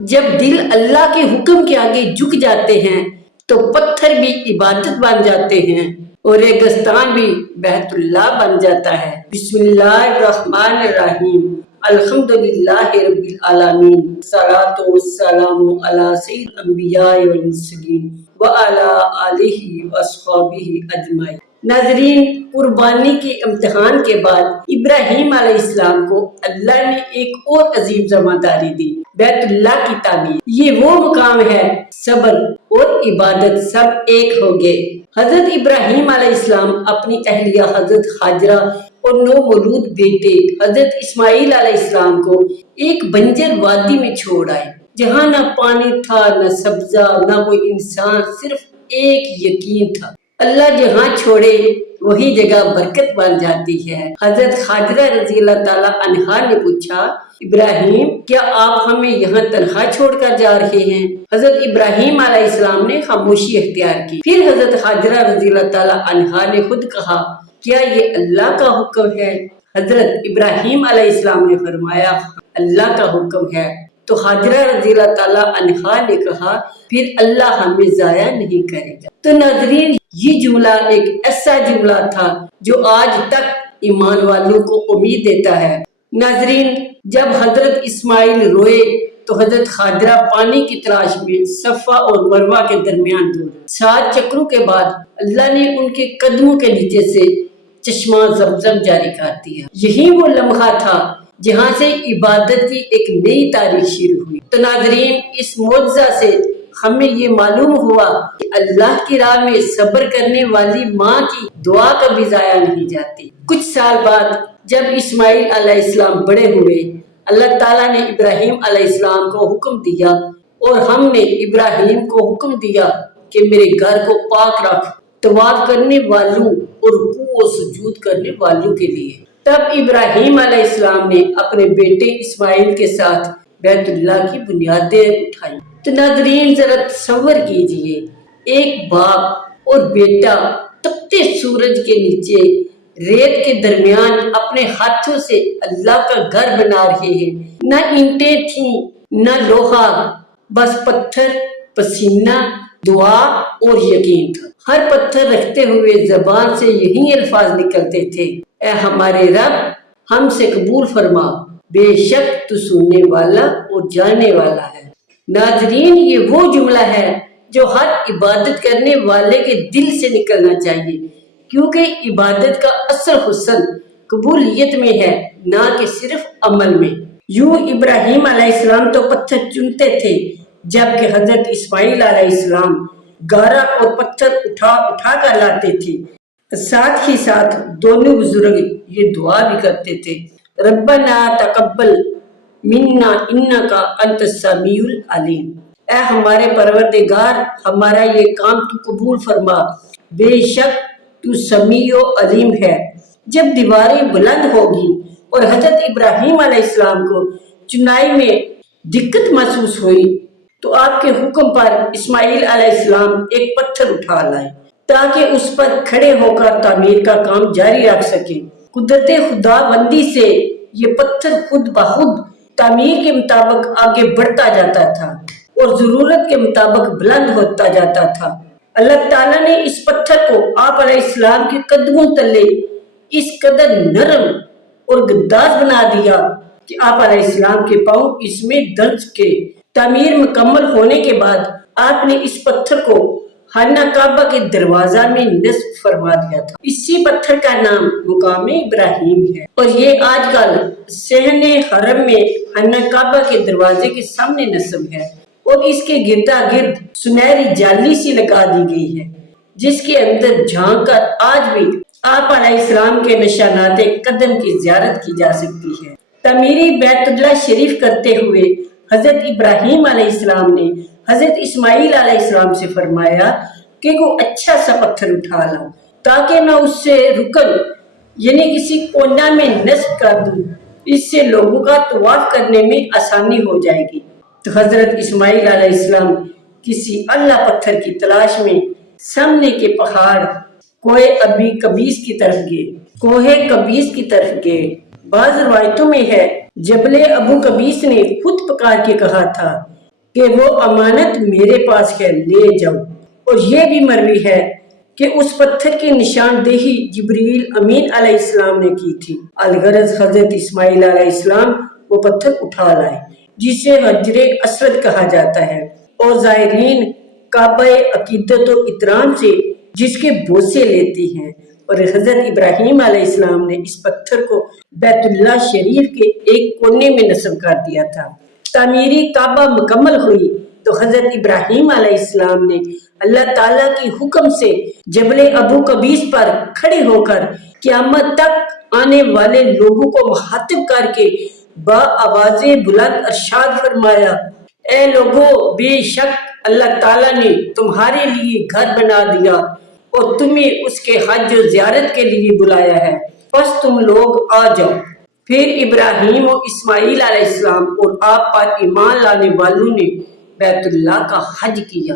جب دل اللہ کے حکم کے آگے جھک جاتے ہیں تو پتھر بھی عبادت بن جاتے ہیں اور ریگستان بھی بیت اللہ بن جاتا ہے۔ بسم اللہ الرحمن الرحیم، الحمدللہ رب العالمین، والصلاۃ والسلام علی سید الانبیاء والمرسلین وعلی آلہ واصحابہ اجمعین۔ ناظرین، قربانی کے امتحان کے بعد ابراہیم علیہ السلام کو اللہ نے ایک اور عظیم ذمہ داری دی، بیت اللہ کی تعمیر۔ یہ وہ مقام ہے، صبر اور عبادت سب ایک ہو گئے۔ حضرت ابراہیم علیہ السلام اپنی اہلیہ حضرت ہاجرہ اور 9 مولود بیٹے حضرت اسماعیل علیہ السلام کو ایک بنجر وادی میں چھوڑ آئے، جہاں نہ پانی تھا، نہ سبزہ، نہ کوئی انسان، صرف ایک یقین تھا۔ اللہ جہاں چھوڑے وہی جگہ برکت بن جاتی ہے۔ حضرت ہاجرہ رضی اللہ تعالیٰ عنہا نے پوچھا، ابراہیم کیا آپ ہمیں یہاں تنہا چھوڑ کر جا رہے ہیں؟ حضرت ابراہیم علیہ السلام نے خاموشی اختیار کی۔ پھر حضرت ہاجرہ رضی اللہ تعالیٰ عنہا نے خود کہا، کیا یہ اللہ کا حکم ہے؟ حضرت ابراہیم علیہ السلام نے فرمایا، اللہ کا حکم ہے۔ تو ہاجرہ رضی اللہ تعالیٰ عنہا نے کہا، پھر اللہ ہمیں ضائع نہیں کرے گا۔ تو ناظرین، یہ جملہ ایک ایسا جملہ تھا جو آج تک ایمان والوں کو امید دیتا ہے۔ ناظرین، جب حضرت اسماعیل روئے تو حضرت ہاجرہ پانی کی تلاش میں صفا اور مروہ کے درمیان دوڑے۔ 7 چکروں کے بعد اللہ نے ان کے قدموں کے نیچے سے چشمہ زمزم جاری کر دیا۔ یہی وہ لمحہ تھا جہاں سے عبادت کی ایک نئی تاریخ شروع ہوئی۔ تو ناظرین، اس معجزہ سے ہمیں یہ معلوم ہوا کہ اللہ کی راہ میں صبر کرنے والی ماں کی دعا کبھی ضائع نہیں جاتی۔ کچھ سال بعد جب اسماعیل علیہ السلام بڑے ہوئے، اللہ تعالیٰ نے ابراہیم علیہ السلام کو حکم دیا، اور ہم نے ابراہیم کو حکم دیا کہ میرے گھر کو پاک رکھ، طواف کرنے والوں اور رکوع و سجود کرنے والوں کے لیے۔ تب ابراہیم علیہ السلام نے اپنے بیٹے اسماعیل کے ساتھ بیت اللہ کی بنیادیں اٹھائیں۔ تو ناظرین، ذرا تصور کیجئے، ایک باپ اور بیٹا تپتے سورج کے نیچے ریت کے درمیان اپنے ہاتھوں سے اللہ کا گھر بنا رہے ہیں۔ نہ اینٹیں تھیں، نہ لوہا، بس پتھر، پسینہ، دعا اور یقین تھا۔ ہر پتھر رکھتے ہوئے زبان سے یہی الفاظ نکلتے تھے، اے ہمارے رب، ہم سے قبول فرما، بے شک تو سننے والا اور جاننے والا ہے۔ ناظرین، یہ وہ جملہ ہے جو ہر عبادت کرنے والے کے دل سے نکلنا چاہیے، کیونکہ عبادت کا اصل حسن قبولیت میں ہے، نہ کہ صرف عمل میں۔ یوں ابراہیم علیہ السلام تو پتھر چنتے تھے، جبکہ حضرت اسماعیل علیہ السلام گارا اور پتھر اٹھا کر لاتے تھے۔ ساتھ ہی ساتھ دونوں بزرگ یہ دعا بھی کرتے تھے، ربنا تقبل منا انکا انت السمیع العلیم، اے ہمارے پروردگار، ہمارا یہ کام تو قبول فرما، بے شک تو سمیع و علیم ہے۔ جب دیواریں بلند ہوگی اور حضرت ابراہیم علیہ السلام کو چنائی میں دقت محسوس ہوئی تو آپ کے حکم پر اسماعیل علیہ السلام ایک پتھر اٹھا لائے تاکہ اس پر کھڑے ہو کر تعمیر کا کام جاری رکھ سکیں۔ قدرت خدا بندی سے یہ پتھر خود بخود تعمیر کے مطابق آگے بڑھتا جاتا تھا اور ضرورت کے مطابق بلند ہوتا جاتا تھا۔ اللہ تعالیٰ نے اس پتھر کو آپ علیہ السلام کے قدموں تلے اس قدر نرم اور گداز بنا دیا کہ آپ علیہ السلام کے پاؤں اس میں دھنس کے۔ تعمیر مکمل ہونے کے بعد آپ نے اس پتھر کو خانہ کعبہ کے دروازہ میں نصب فرما دیا تھا۔ اسی پتھر کا نام مقام ابراہیم ہے، اور یہ آج کل صحن حرم میں خانہ کعبہ کے دروازے کے سامنے نصب ہے، اور اس کے گردا گرد سنہری جالی سی لگا دی گئی ہے، جس کے اندر جھانک کر آج بھی آپ علیہ السلام کے نشانات قدم کی زیارت کی جا سکتی ہے۔ تعمیری بیت اللہ شریف کرتے ہوئے حضرت ابراہیم علیہ السلام نے حضرت اسماعیل علیہ السلام سے فرمایا کہ کوئی اچھا سا پتھر اٹھا لاؤ تاکہ میں اس سے رکن یعنی کسی کونا میں نصب کر دوں، اس سے لوگوں کا طواف کرنے میں آسانی ہو جائے گی۔ تو حضرت اسماعیل علیہ السلام کسی اعلیٰ پتھر کی تلاش میں سامنے کے پہاڑ کوہ ابی قبیس کی طرف گئے۔ بعض روایتوں میں ہے جبل ابو قبیس نے خود پکار کے کہا تھا، کہ وہ امانت میرے پاس ہے، لے جاؤ۔ اور یہ بھی مروی ہے کہ اس پتھر کی نشاندہی جبریل امین علیہ السلام نے کی تھی۔ الغرض حضرت اسماعیل علیہ السلام وہ پتھر اٹھا لائے جسے حجر اسود کہا جاتا ہے، اور زائرین کعبہ عقیدت و احترام سے جس کے بوسے لیتی ہیں، اور حضرت ابراہیم علیہ السلام نے اس پتھر کو بیت اللہ شریف کے ایک کونے میں نصب کر دیا تھا۔ تعمیری کعبہ مکمل ہوئی تو حضرت ابراہیم علیہ السلام نے اللہ تعالیٰ کی حکم سے جبل ابو قبیس پر کھڑے ہو کر قیامت تک آنے والے لوگوں کو مخاطب کر کے با آواز بلند ارشاد فرمایا، اے لوگو، بے شک اللہ تعالیٰ نے تمہارے لیے گھر بنا دیا اور تمہیں اس کے حج و زیارت کے لیے بلایا ہے، بس تم لوگ آ جاؤ۔ پھر ابراہیم و اسماعیل علیہ السلام اور آپ پر ایمان لانے والوں نے بیت اللہ کا حج کیا،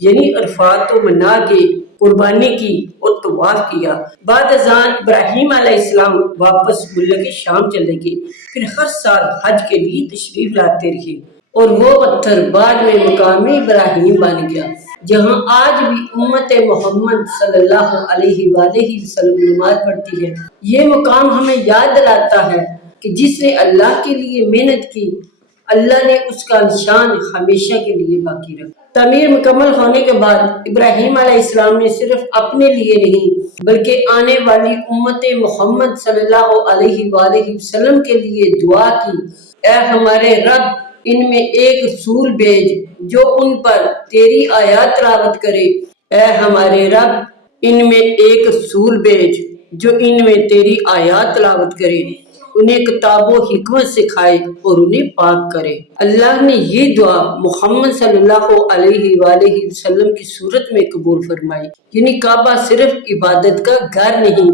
یعنی عرفات و منا کے قربانی کی اور طواف کیا۔ بعد ازاں ابراہیم علیہ السلام واپس ملک شام چلے گئے، پھر ہر سال حج کے لیے تشریف لاتے رہے، اور وہ پتھر بعد میں مقام ابراہیم بن گیا، جہاں آج بھی امت محمد صلی اللہ علیہ وآلہ وسلم نماز پڑھتی ہے۔ یہ مقام ہمیں یاد دلاتا ہے کہ جس نے اللہ کے لیے محنت کی، اللہ نے اس کا نشان ہمیشہ کے لیے باقی رکھا۔ تعمیر مکمل ہونے کے بعد ابراہیم علیہ السلام نے صرف اپنے لیے نہیں بلکہ آنے والی امت محمد صلی اللہ علیہ وآلہ وسلم کے لیے دعا کی، اے ہمارے رب، ان میں ایک رسول بھیج جو ان پر تیری آیات تلاوت کرے۔ اے ہمارے رب، ان میں ایک رسول بھیج جو ان میں تیری آیات تلاوت کرے، انہیں کتاب و حکمت سکھائے اور انہیں پاک کرے۔ اللہ نے یہ دعا محمد صلی اللہ علیہ وآلہ وسلم کی صورت میں قبول فرمائی، یعنی کعبہ صرف عبادت کا گھر نہیں،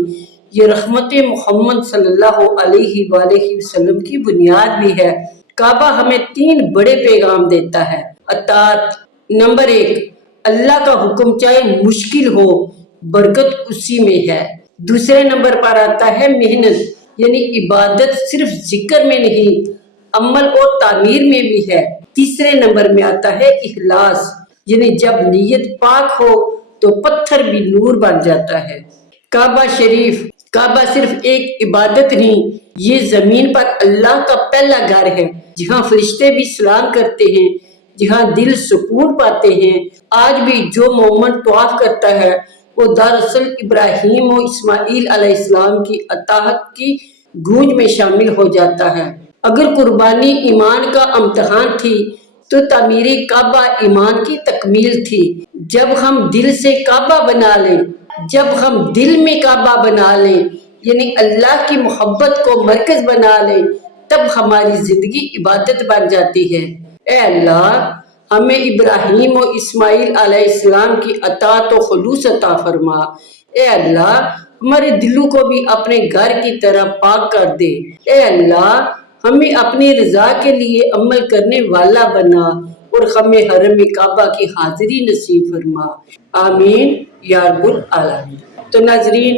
یہ رحمت محمد صلی اللہ علیہ وآلہ وسلم کی بنیاد بھی ہے۔ کعبہ ہمیں 3 بڑے پیغام دیتا ہے۔ اطاعت، نمبر 1، اللہ کا حکم چاہے مشکل ہو، برکت اسی میں ہے۔ دوسرے نمبر پر آتا ہے محنت، یعنی عبادت صرف ذکر میں نہیں، عمل اور تعمیر میں بھی ہے۔ تیسرے نمبر میں آتا ہے اخلاص، یعنی جب نیت پاک ہو تو پتھر بھی نور بن جاتا ہے۔ کعبہ شریف، کعبہ صرف ایک عبادت نہیں، یہ زمین پر اللہ کا پہلا گھر ہے، جہاں فرشتے بھی سلام کرتے ہیں، جہاں دل سکون پاتے ہیں۔ آج بھی جو مومن طواف کرتا ہے وہ دراصل ابراہیم و اسماعیل علیہ السلام کی اطاعت کی گونج میں شامل ہو جاتا ہے۔ اگر قربانی ایمان کا امتحان تھی تو تعمیر کعبہ ایمان کی تکمیل تھی۔ جب ہم دل سے کعبہ بنا لیں، جب ہم دل میں کعبہ بنا لیں، یعنی اللہ کی محبت کو مرکز بنا لیں، تب ہماری زندگی عبادت بن جاتی ہے۔ اے اللہ، ہمیں ابراہیم و اسماعیل علیہ السلام کی اطاعت و خلوص عطا فرما۔ اے اللہ، ہمارے دلوں کو بھی اپنے گھر کی طرح پاک کر دے۔ اے اللہ، ہمیں اپنی رضا کے لیے عمل کرنے والا بنا اور ہمیں حرم کعبہ کی حاضری نصیب فرما۔ آمین یا رب العالمین۔ تو ناظرین،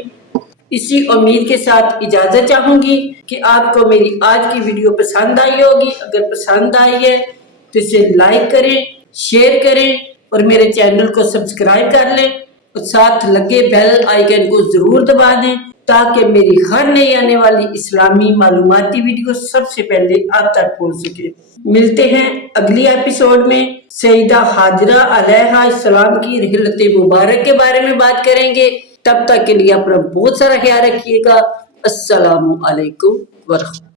اسی امید کے ساتھ اجازت چاہوں گی کہ آپ کو میری آج کی ویڈیو پسند آئی ہوگی۔ اگر پسند آئی ہے تو اسے لائک کریں، شیئر کریں اور میرے چینل کو سبسکرائب کر لیں اور ساتھ لگے بیل آئیکن کو ضرور دبا دیں تاکہ میری ہر نئی آنے والی اسلامی معلوماتی ویڈیو سب سے پہلے آپ تک پہنچ سکے۔ ملتے ہیں اگلی ایپیسوڈ میں۔ سیدہ ہاجرہ علیہ السلام کی رحلت مبارک کے بارے میں بات کریں گے۔ تب تک کے لیے اپنا بہت سارا خیال رکھیے گا۔ السلام علیکم ورحمۃ اللہ۔